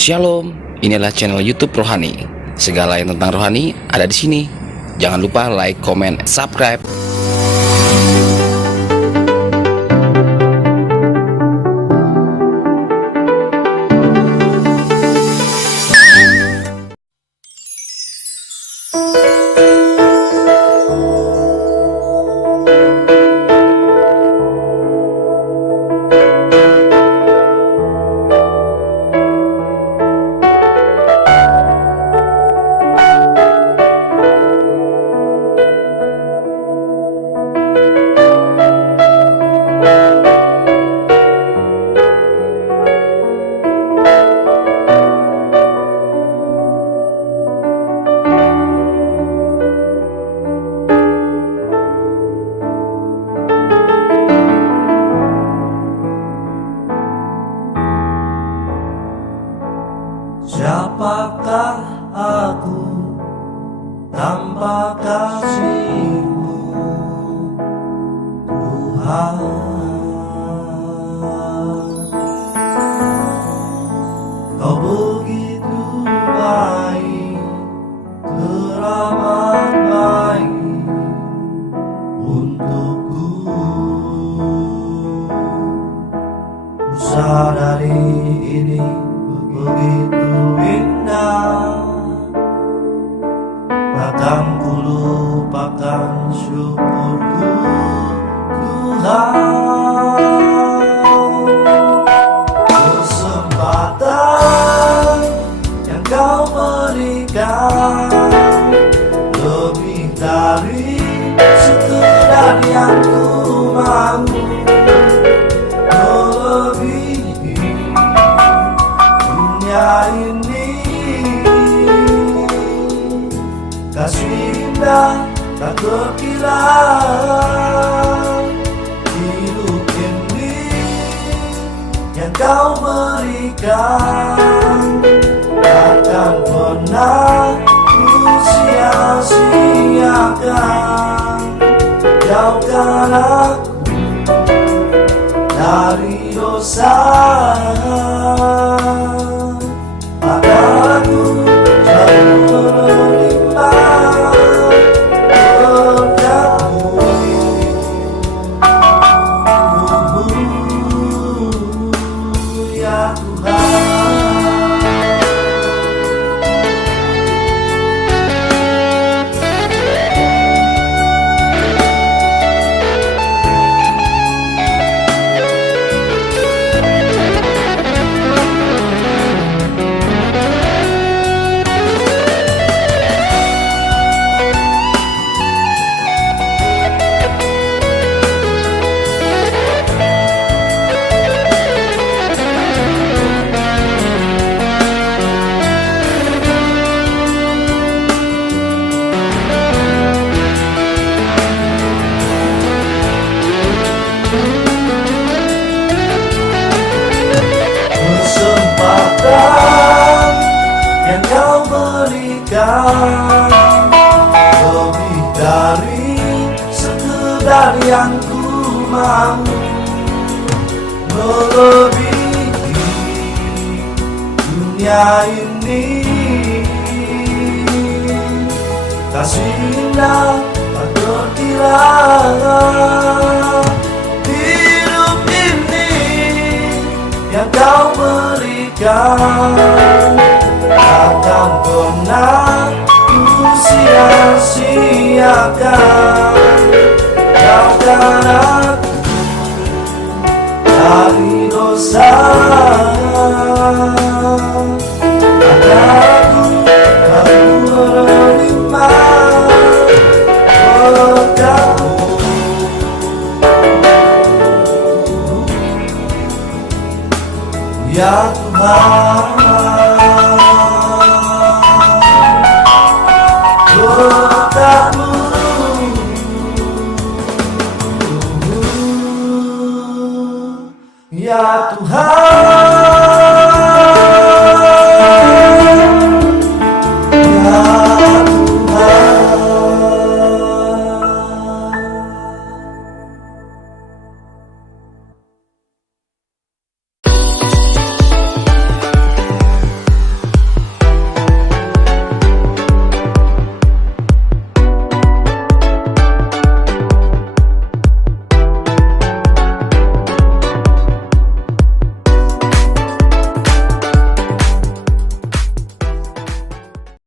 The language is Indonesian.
Shalom, inilah channel YouTube Rohani. Segala yang tentang rohani ada di sini. Jangan lupa like, comment, subscribe. Siapakah aku tanpa kasih-Mu, Tuhan? Kau begitu baik, teramat baik untukku. Ku sadari ini begitu indah, takkan ku lupakan syukurku, Tuhan. Kesempatan yang Kau berikan lebih dari sekedar yang ku mau, melebihi ini. Kasih indah tak terkira, hidup ini yang Kau berikan takkan pernah ku sia-siakan. Jauhkan aku dari dosa, agar aku selalu menerima berkat-Mu, ya Tuhan. Kesempatan yang Kau berikan lebih dari sekedar yang ku mau, melebihi dunia ini. Kasih indah tak terkira, hidup ini yang Kau berikan takkan pernah ku sia-siakan. Jauhkan aku dari dosa, agar aku selalu menerima berkat-Mu, ya Tuhan. Berkat-Mu, ya Tuhan.